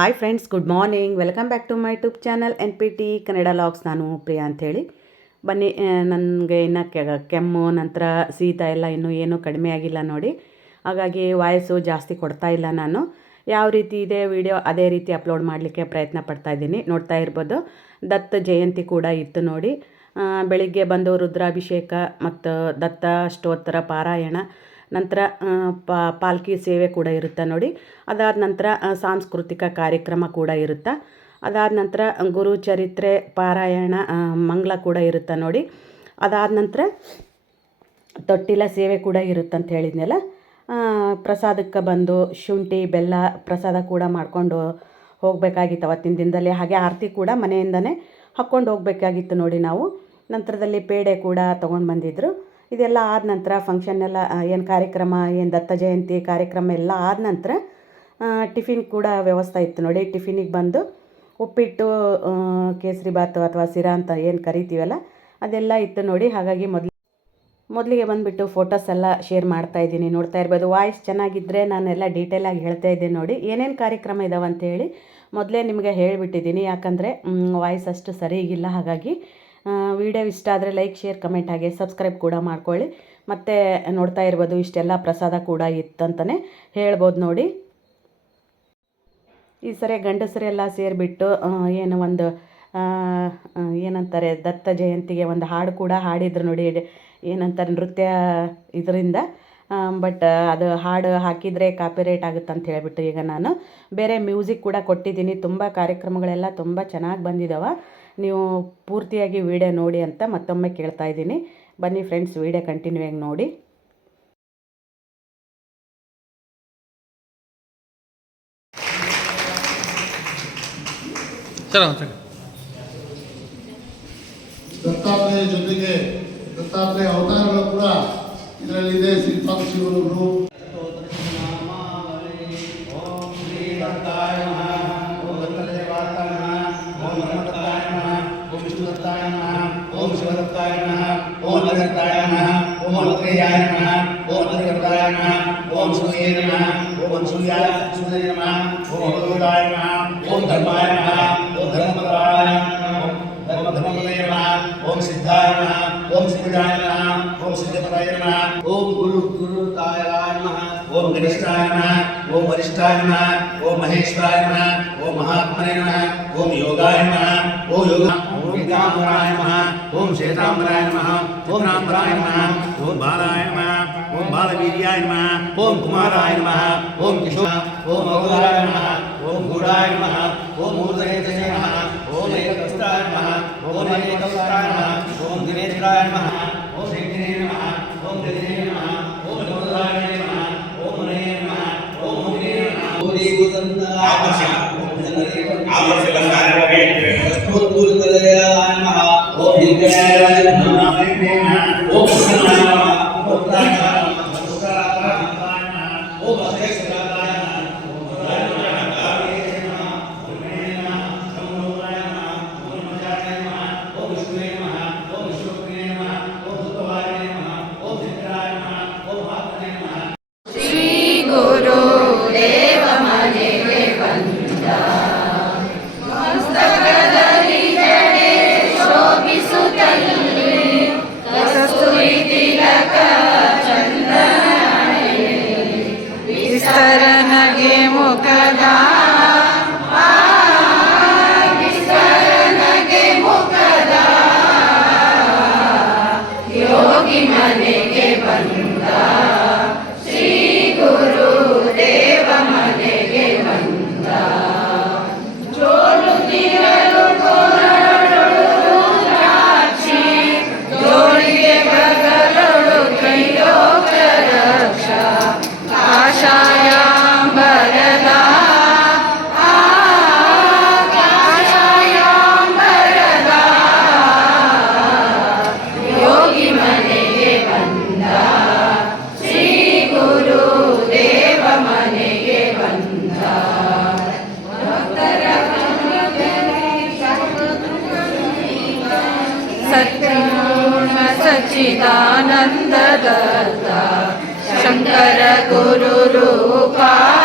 Hi friends good morning welcome back to my YouTube channel N P T Kannada vlogs ನಾನು ಪ್ರಿಯಾ ಅಂಥೇಳಿ ಬನ್ನಿ ನನಗೆ ಇನ್ನು ಕೆಮ್ಮು, ನಂತರ ಶೀತ ಎಲ್ಲ ಇನ್ನೂ ಏನೂ ಕಡಿಮೆ ಆಗಿಲ್ಲ ನೋಡಿ. ಹಾಗಾಗಿ ವಾಯ್ಸು ಜಾಸ್ತಿ ಕೊಡ್ತಾ ಇಲ್ಲ ನಾನು. ಯಾವ ರೀತಿ ಇದೆ ವಿಡಿಯೋ, ಅದೇ ರೀತಿ ಅಪ್ಲೋಡ್ ಮಾಡಲಿಕ್ಕೆ ಪ್ರಯತ್ನ ಪಡ್ತಾ ಇದ್ದೀನಿ. ನೋಡ್ತಾ ಇರ್ಬೋದು. ದತ್ತ ಜಯಂತಿ ಕೂಡ ಇತ್ತು ನೋಡಿ. ಬೆಳಿಗ್ಗೆ ಬಂದು ರುದ್ರಾಭಿಷೇಕ ಮತ್ತು ದತ್ತ ಅಷ್ಟೋತ್ತರ ಪಾರಾಯಣ ನಂತರ ಪಾಲ್ಕಿ ಸೇವೆ ಕೂಡ ಇರುತ್ತೆ ನೋಡಿ. ಅದಾದ ನಂತರ ಸಾಂಸ್ಕೃತಿಕ ಕಾರ್ಯಕ್ರಮ ಕೂಡ ಇರುತ್ತೆ. ಅದಾದ ನಂತರ ಗುರು ಚರಿತ್ರೆ ಪಾರಾಯಣ ಮಂಗಳ ಕೂಡ ಇರುತ್ತೆ ನೋಡಿ. ಅದಾದ ನಂತರ ತೊಟ್ಟಿಲ ಸೇವೆ ಕೂಡ ಇರುತ್ತಂತ ಹೇಳಿದ್ನಲ್ಲ. ಆ, ಪ್ರಸಾದಕ್ಕೆ ಬಂದು ಶುಂಠಿ ಬೆಲ್ಲ ಪ್ರಸಾದ ಕೂಡ ಮಾಡಿಕೊಂಡು ಹೋಗಬೇಕಾಗಿತ್ತು ಅವತ್ತಿನ ದಿನದಲ್ಲಿ. ಹಾಗೆ ಆರತಿ ಕೂಡ ಮನೆಯಿಂದನೇ ಹಾಕ್ಕೊಂಡು ಹೋಗಬೇಕಾಗಿತ್ತು ನೋಡಿ ನಾವು. ನಂತರದಲ್ಲಿ ಪೇಡೆ ಕೂಡ ತೊಗೊಂಡು ಬಂದಿದ್ದರು ಇದೆಲ್ಲ ಆದ ನಂತರ ಫಂಕ್ಷನ್ ಎಲ್ಲ ಏನು ಕಾರ್ಯಕ್ರಮ, ಏನು ದತ್ತ ಜಯಂತಿ ಕಾರ್ಯಕ್ರಮ ಎಲ್ಲ ಆದ ನಂತರ ಟಿಫಿನ್ ಕೂಡ ವ್ಯವಸ್ಥೆ ಇತ್ತು ನೋಡಿ, ಟಿಫಿನಿಗೆ ಬಂದು ಉಪ್ಪಿಟ್ಟು ಕೇಸರಿ ಬಾತು ಅಥವಾ ಸಿರಾ ಅಂತ ಏನು ಕರಿತೀವಲ್ಲ, ಅದೆಲ್ಲ ಇತ್ತು ನೋಡಿ. ಹಾಗಾಗಿ ಮೊದಲು, ಮೊದಲಿಗೆ ಬಂದುಬಿಟ್ಟು ಫೋಟೋಸ್ ಎಲ್ಲ ಶೇರ್ ಮಾಡ್ತಾ ಇದ್ದೀನಿ, ನೋಡ್ತಾ ಇರ್ಬೋದು. ವಾಯ್ಸ್ ಚೆನ್ನಾಗಿದ್ದರೆ ನಾನೆಲ್ಲ ಡೀಟೇಲಾಗಿ ಹೇಳ್ತಾ ಇದ್ದೆ ನೋಡಿ. ಏನೇನು ಕಾರ್ಯಕ್ರಮ ಇದ್ದಾವೆ ಅಂತ ಹೇಳಿ ಮೊದಲೇ ನಿಮಗೆ ಹೇಳಿಬಿಟ್ಟಿದ್ದೀನಿ. ಯಾಕಂದರೆ ವಾಯ್ಸ್ ಅಷ್ಟು ಸರಿಗಿಲ್ಲ ಹಾಗಾಗಿ ವಿಡಿಯೋ ಇಷ್ಟ ಆದರೆ ಲೈಕ್, ಶೇರ್, ಕಮೆಂಟ್ ಹಾಗೆ ಸಬ್ಸ್ಕ್ರೈಬ್ ಕೂಡ ಮಾಡ್ಕೊಳ್ಳಿ. ಮತ್ತು ನೋಡ್ತಾ ಇರ್ಬೋದು, ಇಷ್ಟೆಲ್ಲ ಪ್ರಸಾದ ಕೂಡ ಇತ್ತಂತಲೇ ಹೇಳ್ಬೋದು ನೋಡಿ. ಈ ಸರಿ ಗಂಡಸರೆಲ್ಲ ಸೇರಿಬಿಟ್ಟು ಏನು ಒಂದು ಏನಂತಾರೆ, ದತ್ತ ಜಯಂತಿಗೆ ಒಂದು ಹಾಡು ಕೂಡ ಹಾಡಿದ್ರು ನೋಡಿ. ಏನಂತಾರೆ, ನೃತ್ಯ ಇದರಿಂದ. ಬಟ್ ಅದು ಹಾಡು ಹಾಕಿದರೆ ಕಾಪಿರೈಟ್ ಆಗುತ್ತೆ ಅಂತ ಹೇಳಿಬಿಟ್ಟು ಈಗ ನಾನು ಬೇರೆ ಮ್ಯೂಸಿಕ್ ಕೂಡ ಕೊಟ್ಟಿದ್ದೀನಿ. ತುಂಬ ಕಾರ್ಯಕ್ರಮಗಳೆಲ್ಲ ತುಂಬ ಚೆನ್ನಾಗಿ ಬಂದಿದ್ದಾವೆ ನೀವು ಪೂರ್ತಿಯಾಗಿ ವಿಡಿಯೋ ನೋಡಿ ಅಂತ ಮತ್ತೊಮ್ಮೆ ಕೇಳ್ತಾ ಇದ್ದೀನಿ. ಬನ್ನಿ ಫ್ರೆಂಡ್ಸ್ ವಿಡಿಯೋ ಕಂಟಿನ್ಯೂ ಆಗಿ ನೋಡಿ. ದತ್ತಾತ್ರೇಯ ಜೊತೆಗೆ ದತ್ತಾತ್ರೇಯ ಅವತಾರಗಳು ಕೂಡ ಇದರಲ್ಲಿದೆ नमः ओम शिवदत्ताय नमः ओम अगत्ताय नमः ओम अग्रेयाय नमः ओम अग्रगताय नमः ओम सूर्ये नमः ओम सूर्याय सूर्ये नमः ओम अग्रगताय नमः ओम धर्माय नमः ओम धर्मपदाय नमः ओम धर्मपदे नमः ओम सिद्धाय नमः ओम सिद्धाय नमः ओम सिद्धपदे नमः ओम गुरु गुरुताय नमः ओम गणेशाय नमः ओम वरिष्ठाय नमः ओम महेश्वराय नमः ओम महात्मने नमः ओम योगाय नमः ओम योगा ओम पीताम्बराय नमः ओम श्वेताम्बराय नमः ओम रामराय नमः ओम बालाय नमः ओम बालवीर्याय नमः ओम कुमाराय नमः ओम किशोर ओम औदाराय नमः ॐ गूढाय नमः ॐ मूर्धनेतये नमः ओम एकवस्त्राय नमः ओम अनेकवस्त्राय नमः ओम दिनेशराय नमः ॐ शङ्किने नमः ॐ गजने नमः ॐ गोदाय नमः ॐ Amen. ಶಂಕರ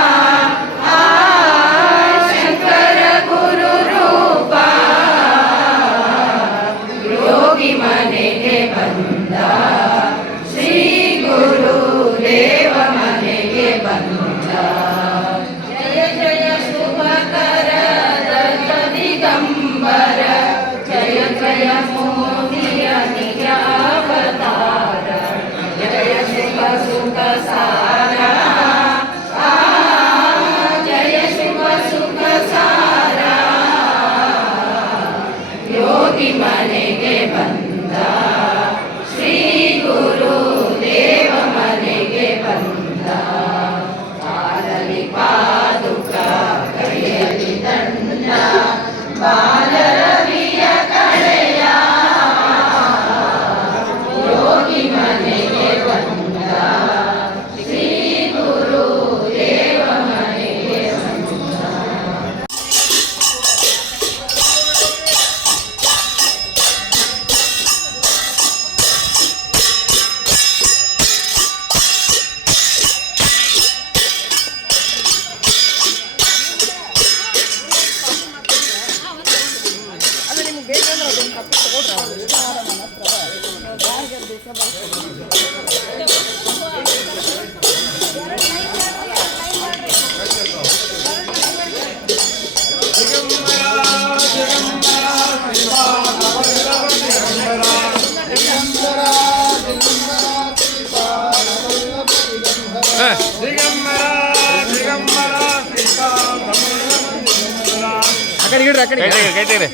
ಕೈ ತೆಗಿರಿ ಕೈ ತೆಗಿರಿ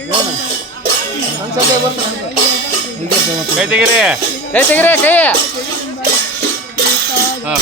ಕೈ ತೆಗೀರಿ ಕೈ ತೆಗೀರಿ ಕೈ. ಹಾಂ.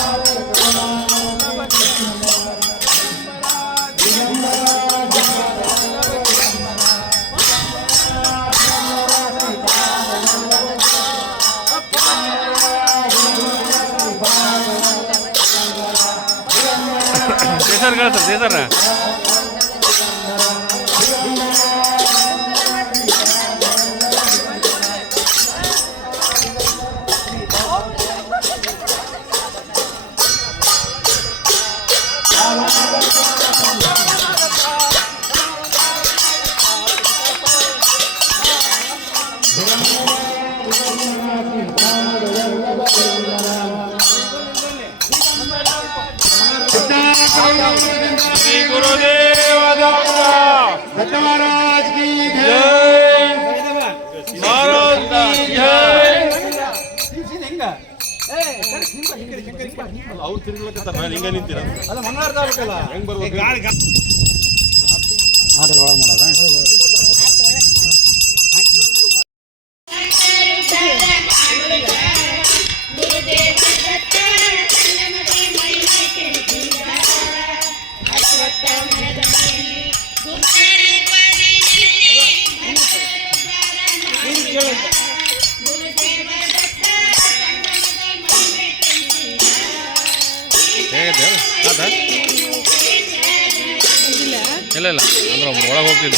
ಕಳ್ಸ ಅವ್ರು ತಿರ್ಗ್ಲಕತ್ತಾರ ನಾನು ಹಿಂಗ ನಿಂತೀರ ಹೆಂಗ್ ಬರ್ಬೇಕು ಆತ ಇಲ್ಲ ಇಲ್ಲ. ಅಂದ್ರೆ ಒಳಗೆ ಹೋಗ್ತಿದ್ದ.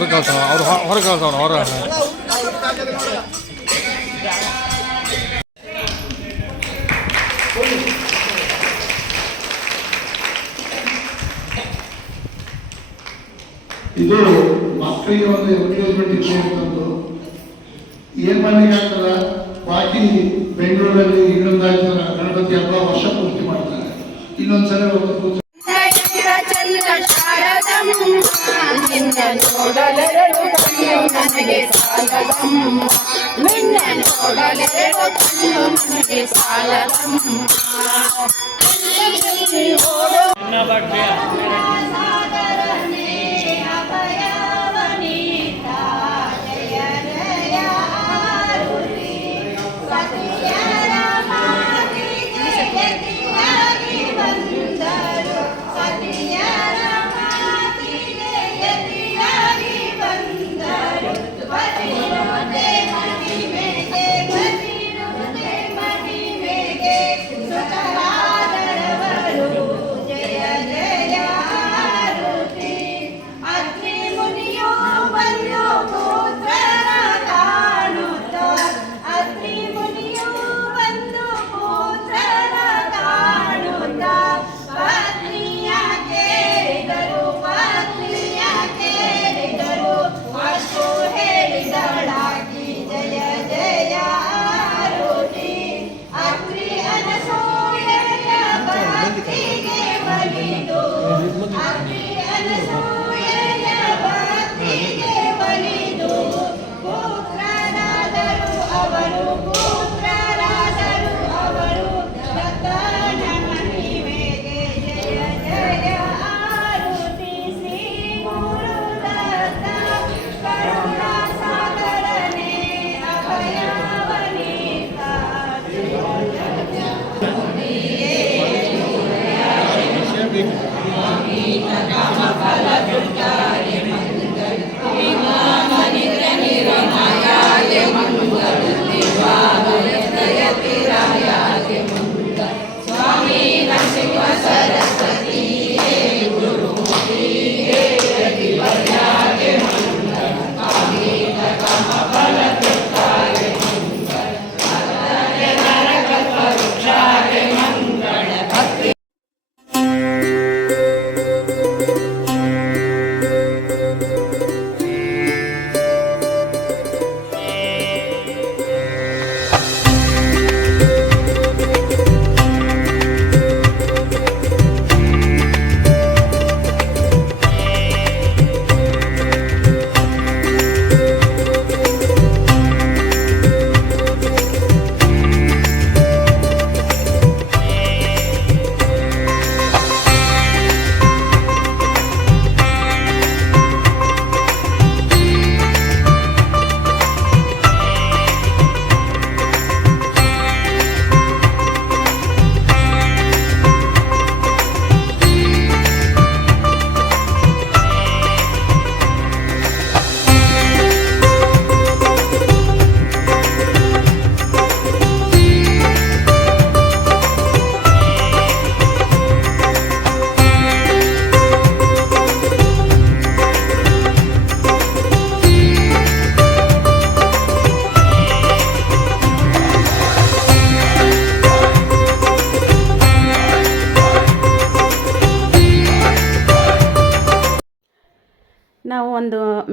ಹೊರಗೆ ಕಳ್ಸ ಹೊರಗೆ ಕಳ್ಸ ಅವ್ರು. ಹೊರಗೆ ಕಳ್ಸವ್ರು ಹೊರ ಇದು ಮಕ್ಕಳಿಗೆ ಒಂದು ಎಂಕರೇಜ್ಮೆಂಟ್ ಇದೆ ಅಂತಂದು. ಏನ್ ಮಾಡ್ಲಿಕ್ಕೆ ಆಗ್ತದ? ಬಾಕಿ ಬೆಂಗಳೂರಲ್ಲಿ ಇನ್ನೊಂದು ಜನ ಗಣಪತಿ ಹಬ್ಬ ವರ್ಷ ಪೂರ್ತಿ ಮಾಡ್ತಾರೆ. ಇನ್ನೊಂದ್ಸಲ ನಿನ್ನ ನೋಡಲೆರಡು ಕಣ್ಣು ನನಗೆ ಸಾಲದಮ್ಮ ನಿನ್ನ ನೋಡಲೆರಡು ಕಣ್ಣು ನನಗೆ ಸಾಲದಮ್ಮ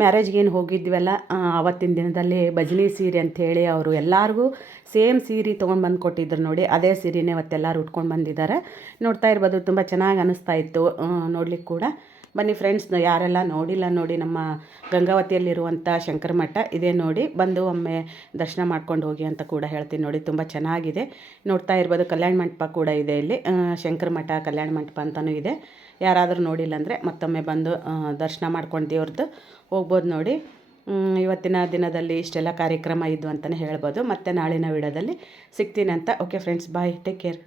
ಮ್ಯಾರೇಜ್ಗೆ ಏನು ಹೋಗಿದ್ವಲ್ಲ ಆವತ್ತಿನ ದಿನದಲ್ಲಿ ಭಜನಿ ಸೀರೆ ಅಂಥೇಳಿ ಅವರು ಎಲ್ಲರಿಗೂ ಸೇಮ್ ಸೀರೆ ತೊಗೊಂಡು ಬಂದು ಕೊಟ್ಟಿದ್ರು ನೋಡಿ. ಅದೇ ಸೀರೆನೇ ಅವತ್ತೆಲ್ಲರೂ ಉಟ್ಕೊಂಡು ಬಂದಿದ್ದಾರೆ. ನೋಡ್ತಾ ಇರ್ಬೋದು, ತುಂಬ ಚೆನ್ನಾಗಿ ಅನ್ನಿಸ್ತಾ ಇತ್ತು ನೋಡ್ಲಿಕ್ಕೆ ಕೂಡ. ಬನ್ನಿ ಫ್ರೆಂಡ್ಸ್ ಯಾರೆಲ್ಲ ನೋಡಿಲ್ಲ ನೋಡಿ, ನಮ್ಮ ಗಂಗಾವತಿಯಲ್ಲಿರುವಂಥ ಶಂಕರ ಮಠ ಇದೇ ನೋಡಿ, ಬಂದು ಒಮ್ಮೆ ದರ್ಶನ ಮಾಡ್ಕೊಂಡು ಹೋಗಿ ಅಂತ ಕೂಡ ಹೇಳ್ತೀನಿ ನೋಡಿ, ತುಂಬ ಚೆನ್ನಾಗಿದೆ. ನೋಡ್ತಾ ಇರ್ಬೋದು, ಕಲ್ಯಾಣ ಮಂಟಪ ಕೂಡ ಇದೆ ಇಲ್ಲಿ. ಶಂಕರ ಮಠ ಕಲ್ಯಾಣ ಮಂಟಪ ಅಂತಲೂ ಇದೆ. ಯಾರಾದರೂ ನೋಡಿಲ್ಲ ಅಂದರೆ ಮತ್ತೊಮ್ಮೆ ಬಂದು ದರ್ಶನ ಮಾಡ್ಕೊಂಡು ದೇವ್ರದ್ದು ಹೋಗ್ಬೋದು ನೋಡಿ. ಇವತ್ತಿನ ದಿನದಲ್ಲಿ ಇಷ್ಟೆಲ್ಲ ಕಾರ್ಯಕ್ರಮ ಇದ್ದು ಅಂತಲೇ ಹೇಳ್ಬೋದು. ಮತ್ತು ನಾಳಿನ ವಿಡಿಯೋದಲ್ಲಿ ಸಿಗ್ತೀನಿ ಅಂತ. Okay friends bye take care